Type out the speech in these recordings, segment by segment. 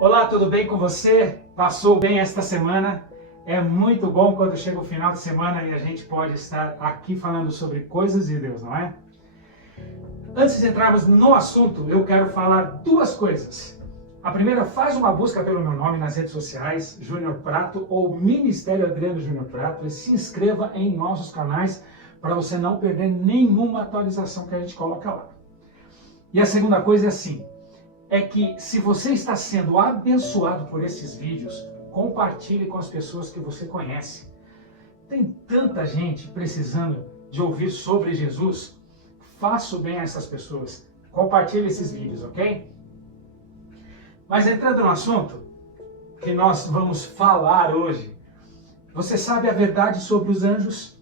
Olá, tudo bem com você? Passou bem esta semana? É muito bom quando chega o final de semana e a gente pode estar aqui falando sobre coisas de Deus, não é? Antes de entrarmos no assunto, eu quero falar duas coisas. A primeira, faz uma busca pelo meu nome nas redes sociais, Júnior Prato ou Ministério Adriano Júnior Prato, e se inscreva em nossos canais para você não perder nenhuma atualização que a gente coloca lá. E a segunda coisa é assim, é que se você está sendo abençoado por esses vídeos, compartilhe com as pessoas que você conhece. Tem tanta gente precisando de ouvir sobre Jesus. Faça o bem a essas pessoas. Compartilhe esses vídeos, ok? Mas entrando no assunto que nós vamos falar hoje, você sabe a verdade sobre os anjos?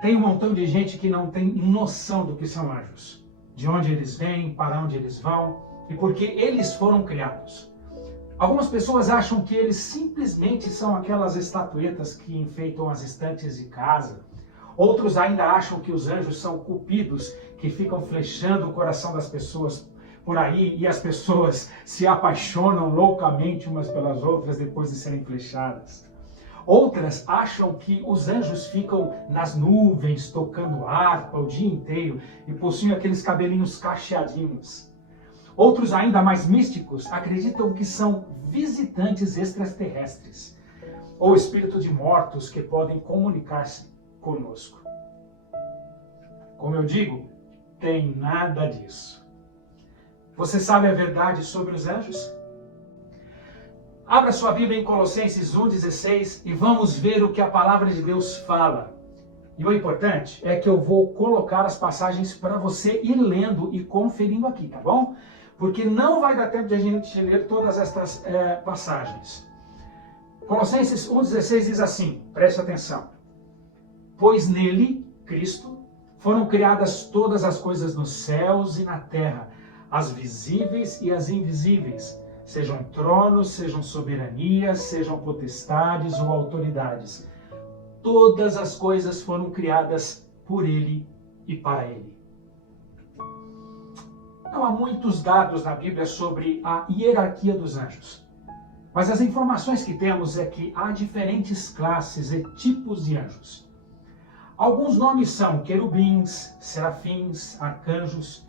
Tem um montão de gente que não tem noção do que são anjos. De onde eles vêm, para onde eles vão e por que eles foram criados. Algumas pessoas acham que eles simplesmente são aquelas estatuetas que enfeitam as estantes de casa. Outros ainda acham que os anjos são cupidos que ficam flechando o coração das pessoas por aí e as pessoas se apaixonam loucamente umas pelas outras depois de serem flechadas. Outras acham que os anjos ficam nas nuvens tocando harpa o dia inteiro e possuem aqueles cabelinhos cacheadinhos. Outros, ainda mais místicos, acreditam que são visitantes extraterrestres ou espíritos de mortos que podem comunicar-se conosco. Como eu digo, tem nada disso. Você sabe a verdade sobre os anjos? Abra sua Bíblia em Colossenses 1,16 e vamos ver o que a palavra de Deus fala. E o importante é que eu vou colocar as passagens para você ir lendo e conferindo aqui, tá bom? Porque não vai dar tempo de a gente ler todas estas passagens. Colossenses 1,16 diz assim, preste atenção. Pois nele, Cristo, foram criadas todas as coisas nos céus e na terra, as visíveis e as invisíveis, sejam tronos, sejam soberanias, sejam potestades ou autoridades. Todas as coisas foram criadas por ele e para ele. Não há muitos dados na Bíblia sobre a hierarquia dos anjos. Mas as informações que temos é que há diferentes classes e tipos de anjos. Alguns nomes são querubins, serafins, arcanjos,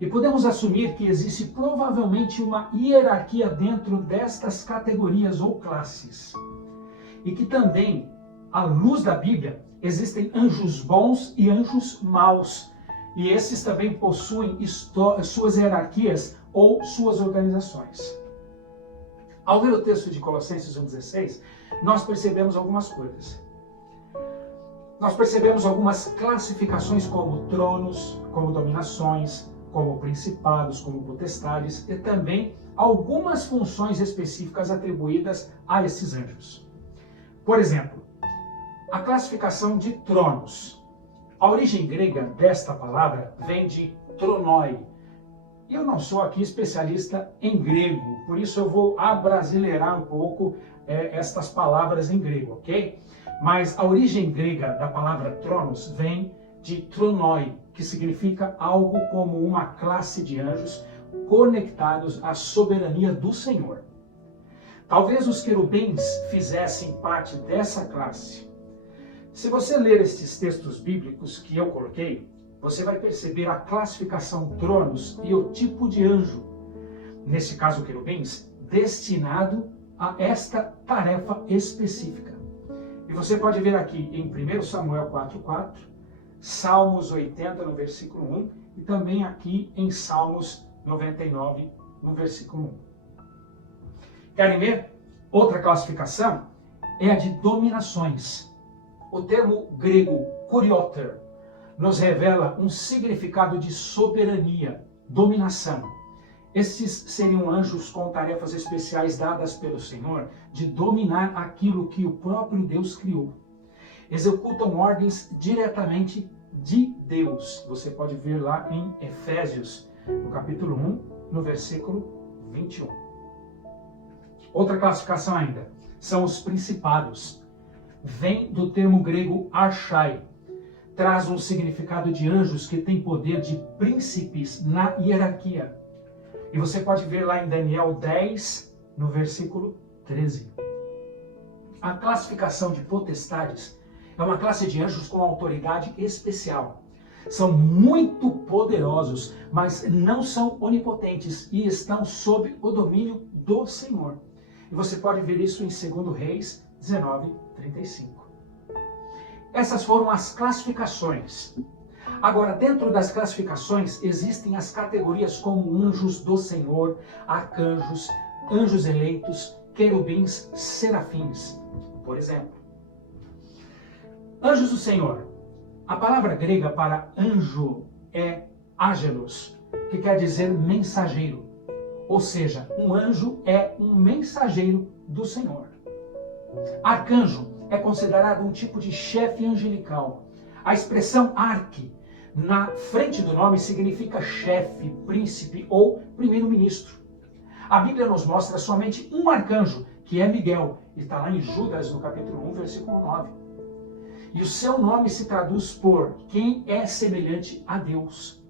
e podemos assumir que existe provavelmente uma hierarquia dentro destas categorias ou classes. E que também, à luz da Bíblia, existem anjos bons e anjos maus. E esses também possuem suas hierarquias ou suas organizações. Ao ler o texto de Colossenses 1,16, nós percebemos algumas coisas. Nós percebemos algumas classificações como tronos, como dominações, como principados, como potestades e também algumas funções específicas atribuídas a esses anjos. Por exemplo, a classificação de tronos. A origem grega desta palavra vem de tronoi. Eu não sou aqui especialista em grego, por isso eu vou abrasileirar um pouco estas palavras em grego, ok? Mas a origem grega da palavra tronos vem de tronoi, que significa algo como uma classe de anjos conectados à soberania do Senhor. Talvez os querubins fizessem parte dessa classe. Se você ler estes textos bíblicos que eu coloquei, você vai perceber a classificação tronos e o tipo de anjo, nesse caso querubins, destinado a esta tarefa específica. E você pode ver aqui em 1 Samuel 4,4, Salmos 80 no versículo 1 e também aqui em Salmos 99 no versículo 1. Querem ver? Outra classificação é a de dominações. O termo grego kurióter nos revela um significado de soberania, dominação. Estes seriam anjos com tarefas especiais dadas pelo Senhor de dominar aquilo que o próprio Deus criou. Executam ordens diretamente de Deus. Você pode ver lá em Efésios, no capítulo 1, no versículo 21. Outra classificação ainda são os principados. Vem do termo grego archai. Traz um significado de anjos que têm poder de príncipes na hierarquia. E você pode ver lá em Daniel 10, no versículo 13. A classificação de potestades é uma classe de anjos com autoridade especial. São muito poderosos, mas não são onipotentes e estão sob o domínio do Senhor. E você pode ver isso em 2 Reis 19, 35. Essas foram as classificações. Agora, dentro das classificações, existem as categorias como anjos do Senhor, arcanjos, anjos eleitos, querubins, serafins, por exemplo. Anjos do Senhor. A palavra grega para anjo é angelos, que quer dizer mensageiro. Ou seja, um anjo é um mensageiro do Senhor. Arcanjo é considerado um tipo de chefe angelical. A expressão arque na frente do nome significa chefe, príncipe ou primeiro-ministro. A Bíblia nos mostra somente um arcanjo, que é Miguel, e está lá em Judas, no capítulo 1, versículo 9. E o seu nome se traduz por quem é semelhante a Deus.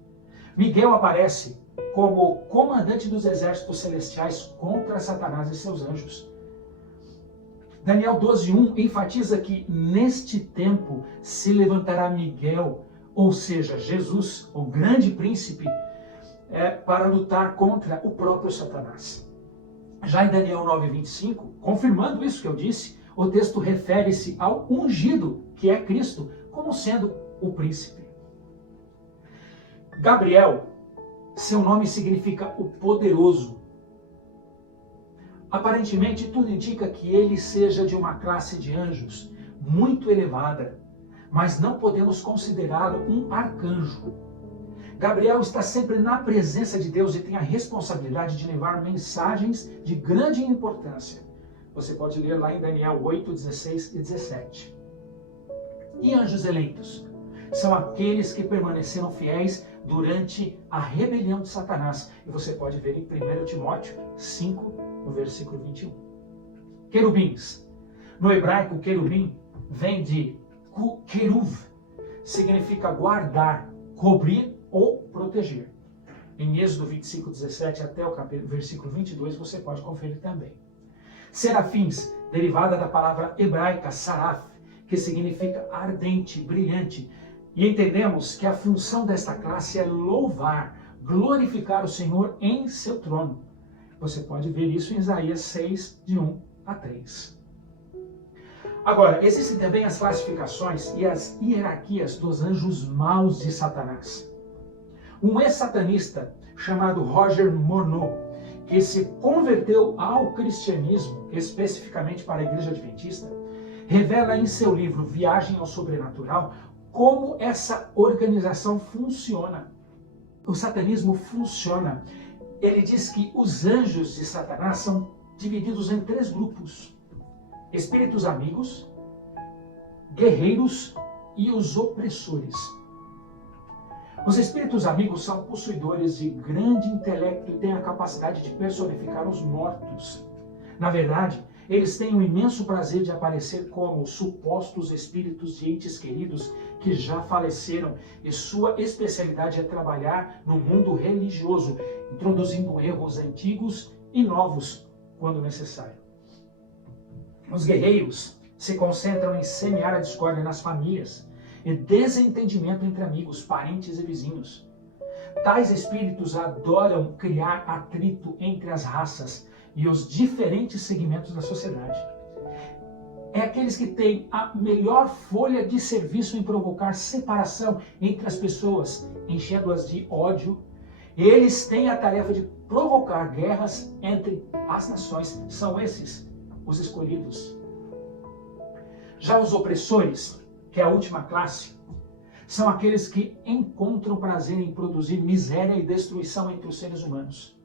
Miguel aparece como comandante dos exércitos celestiais contra Satanás e seus anjos. Daniel 12:1 enfatiza que neste tempo se levantará Miguel, ou seja, Jesus, o grande príncipe, para lutar contra o próprio Satanás. Já em Daniel 9:25, confirmando isso que eu disse, o texto refere-se ao ungido, que é Cristo, como sendo o príncipe. Gabriel, seu nome significa o poderoso. Aparentemente, tudo indica que ele seja de uma classe de anjos muito elevada, mas não podemos considerá-lo um arcanjo. Gabriel está sempre na presença de Deus e tem a responsabilidade de levar mensagens de grande importância. Você pode ler lá em Daniel 8, 16 e 17. E anjos eleitos? São aqueles que permaneceram fiéis durante a rebelião de Satanás. E você pode ver em 1 Timóteo 5, no versículo 21. Querubins. No hebraico, querubim vem de queruv, significa guardar, cobrir ou proteger. Em Êxodo 25, 17 até o versículo 22, você pode conferir também. Serafins, derivada da palavra hebraica saraf, que significa ardente, brilhante. E entendemos que a função desta classe é louvar, glorificar o Senhor em seu trono. Você pode ver isso em Isaías 6, de 1 a 3. Agora, existem também as classificações e as hierarquias dos anjos maus de Satanás. Um ex-satanista chamado Roger Morneau, que se converteu ao cristianismo, especificamente para a Igreja Adventista, revela em seu livro Viagem ao Sobrenatural como essa organização funciona. O satanismo funciona. Ele diz que os anjos de Satanás são divididos em 3 grupos: espíritos amigos, guerreiros e os opressores. Os espíritos amigos são possuidores de grande intelecto e têm a capacidade de personificar os mortos. Na verdade, eles têm um imenso prazer de aparecer como supostos espíritos de entes queridos que já faleceram, e sua especialidade é trabalhar no mundo religioso, introduzindo erros antigos e novos quando necessário. Os guerreiros se concentram em semear a discórdia nas famílias e desentendimento entre amigos, parentes e vizinhos. Tais espíritos adoram criar atrito entre as raças e os diferentes segmentos da sociedade. É aqueles que têm a melhor folha de serviço em provocar separação entre as pessoas, enchendo-as de ódio. Eles têm a tarefa de provocar guerras entre as nações. São esses os escolhidos. Já os opressores, que é a última classe, são aqueles que encontram prazer em produzir miséria e destruição entre os seres humanos.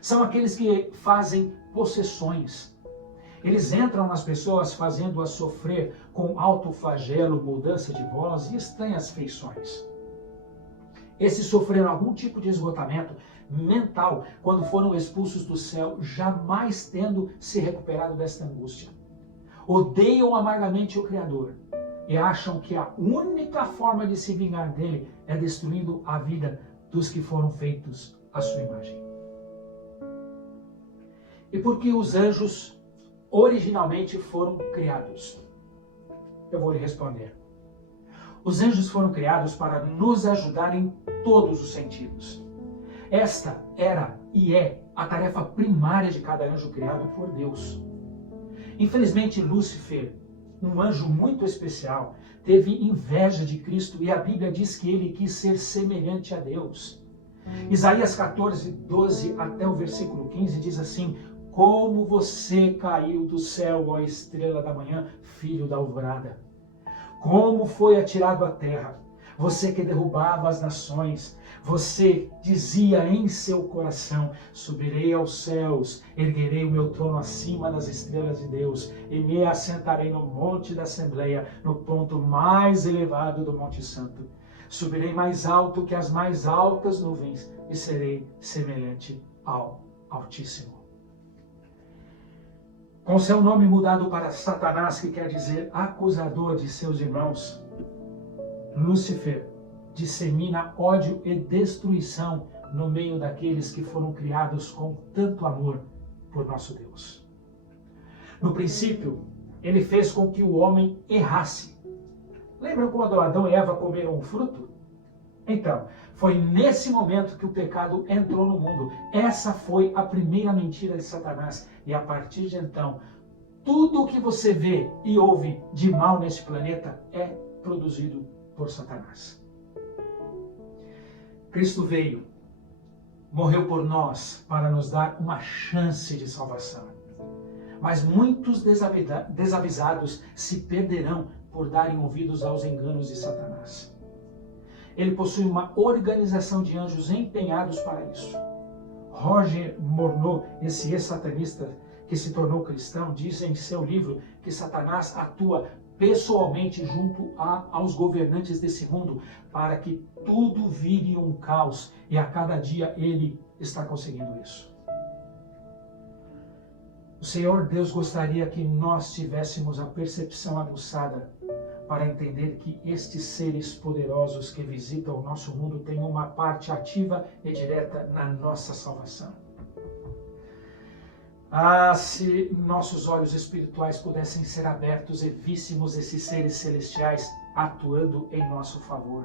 São aqueles que fazem possessões. Eles entram nas pessoas fazendo-as sofrer com alto flagelo, mudança de voz e estranhas feições. Esses sofreram algum tipo de esgotamento mental quando foram expulsos do céu, jamais tendo se recuperado desta angústia. Odeiam amargamente o Criador e acham que a única forma de se vingar dele é destruindo a vida dos que foram feitos à sua imagem. E por que os anjos originalmente foram criados? Eu vou lhe responder. Os anjos foram criados para nos ajudar em todos os sentidos. Esta era e é a tarefa primária de cada anjo criado por Deus. Infelizmente, Lúcifer, um anjo muito especial, teve inveja de Cristo e a Bíblia diz que ele quis ser semelhante a Deus. Isaías 14, 12 até o versículo 15 diz assim: como você caiu do céu, ó estrela da manhã, filho da alvorada. Como foi atirado à terra, você que derrubava as nações. Você dizia em seu coração: subirei aos céus, erguerei o meu trono acima das estrelas de Deus, e me assentarei no monte da Assembleia, no ponto mais elevado do Monte Santo. Subirei mais alto que as mais altas nuvens, e serei semelhante ao Altíssimo. Com seu nome mudado para Satanás, que quer dizer acusador de seus irmãos, Lúcifer dissemina ódio e destruição no meio daqueles que foram criados com tanto amor por nosso Deus. No princípio, ele fez com que o homem errasse. Lembram quando Adão e Eva comeram o fruto? Então, foi nesse momento que o pecado entrou no mundo. Essa foi a primeira mentira de Satanás. E a partir de então, tudo o que você vê e ouve de mal neste planeta é produzido por Satanás. Cristo veio, morreu por nós para nos dar uma chance de salvação. Mas muitos desavisados se perderão por darem ouvidos aos enganos de Satanás. Ele possui uma organização de anjos empenhados para isso. Roger Morneau, esse ex-satanista que se tornou cristão, diz em seu livro que Satanás atua pessoalmente junto aos governantes desse mundo para que tudo vire um caos, e a cada dia ele está conseguindo isso. O Senhor Deus gostaria que nós tivéssemos a percepção aguçada para entender que estes seres poderosos que visitam o nosso mundo têm uma parte ativa e direta na nossa salvação. Ah, se nossos olhos espirituais pudessem ser abertos e víssemos esses seres celestiais atuando em nosso favor,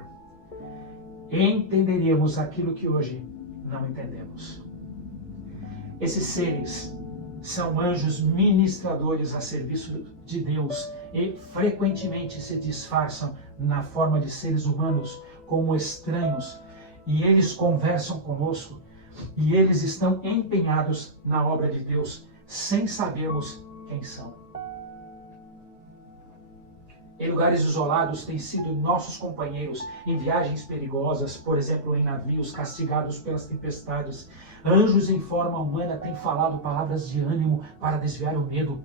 entenderíamos aquilo que hoje não entendemos. Esses seres são anjos ministradores a serviço de Deus e frequentemente se disfarçam na forma de seres humanos como estranhos, e eles conversam conosco. E eles estão empenhados na obra de Deus sem sabermos quem são. Em lugares isolados têm sido nossos companheiros em viagens perigosas, por exemplo, em navios castigados pelas tempestades. Anjos em forma humana têm falado palavras de ânimo para desviar o medo.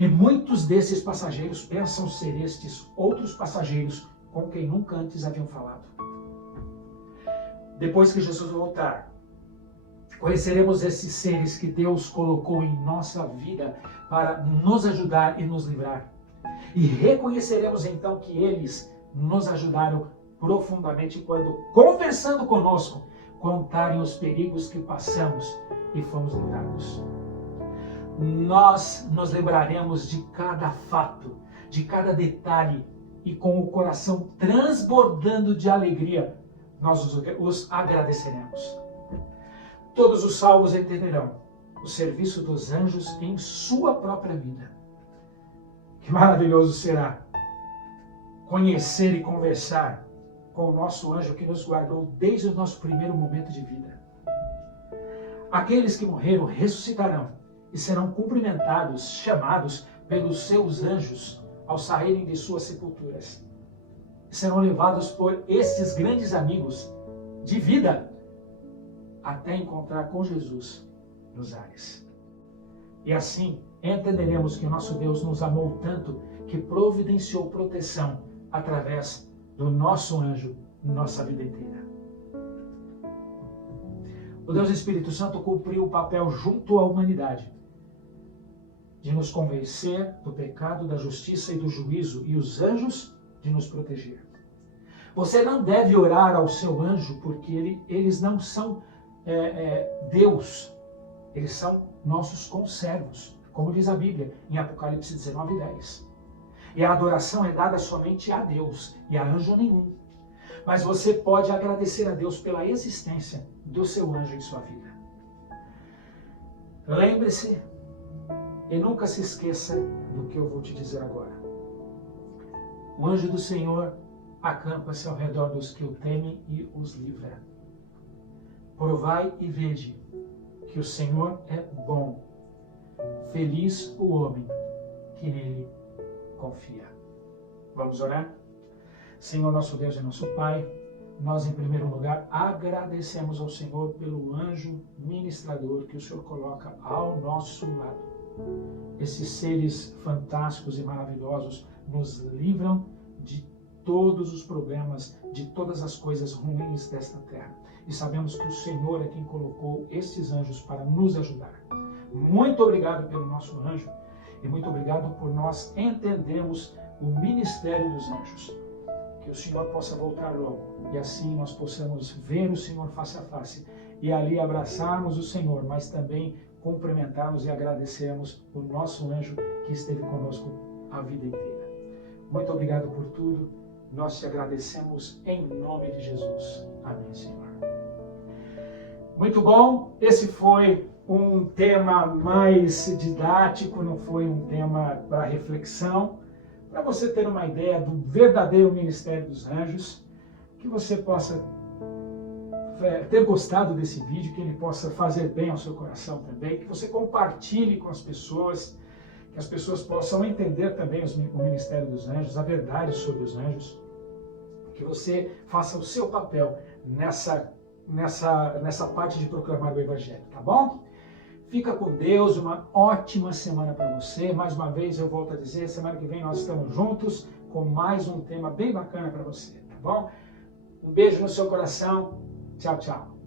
E muitos desses passageiros pensam ser estes outros passageiros com quem nunca antes haviam falado. Depois que Jesus voltar, conheceremos esses seres que Deus colocou em nossa vida para nos ajudar e nos livrar. E reconheceremos então que eles nos ajudaram profundamente quando, conversando conosco, contarem os perigos que passamos e fomos livrados. Nós nos lembraremos de cada fato, de cada detalhe, e com o coração transbordando de alegria, nós os agradeceremos. Todos os salvos entenderão o serviço dos anjos em sua própria vida. Que maravilhoso será conhecer e conversar com o nosso anjo que nos guardou desde o nosso primeiro momento de vida. Aqueles que morreram ressuscitarão e serão cumprimentados, chamados pelos seus anjos ao saírem de suas sepulturas. Serão levados por estes grandes amigos de vida até encontrar com Jesus nos ares. E assim entenderemos que o nosso Deus nos amou tanto que providenciou proteção através do nosso anjo nossa vida inteira. O Deus Espírito Santo cumpriu o papel junto à humanidade de nos convencer do pecado, da justiça e do juízo, e os anjos de nos proteger. Você não deve orar ao seu anjo porque eles não são Deus. Eles são nossos conservos, como diz a Bíblia em Apocalipse 19:10. E a adoração é dada somente a Deus e a anjo nenhum. Mas você pode agradecer a Deus pela existência do seu anjo em sua vida. Lembre-se e nunca se esqueça do que eu vou te dizer agora. O anjo do Senhor acampa-se ao redor dos que o temem e os livra. Provai e vede que o Senhor é bom. Feliz o homem que nele confia. Vamos orar? Senhor, nosso Deus e nosso Pai, nós em primeiro lugar agradecemos ao Senhor pelo anjo ministrador que o Senhor coloca ao nosso lado. Esses seres fantásticos e maravilhosos nos livram de todos os problemas, de todas as coisas ruins desta terra. E sabemos que o Senhor é quem colocou esses anjos para nos ajudar. Muito obrigado pelo nosso anjo e muito obrigado por nós entendermos o ministério dos anjos. Que o Senhor possa voltar logo e assim nós possamos ver o Senhor face a face e ali abraçarmos o Senhor, mas também cumprimentarmos e agradecermos o nosso anjo que esteve conosco a vida inteira. Muito obrigado por tudo. Nós te agradecemos em nome de Jesus. Amém, Senhor. Muito bom. Esse foi um tema mais didático, não foi um tema para reflexão. Para você ter uma ideia do verdadeiro ministério dos anjos, que você possa ter gostado desse vídeo, que ele possa fazer bem ao seu coração também, que você compartilhe com as pessoas, que as pessoas possam entender também o ministério dos anjos, a verdade sobre os anjos, que você faça o seu papel nessa parte de proclamar o Evangelho, tá bom? Fica com Deus, uma ótima semana para você. Mais uma vez eu volto a dizer, semana que vem nós estamos juntos com mais um tema bem bacana para você, tá bom? Um beijo no seu coração. Tchau, tchau.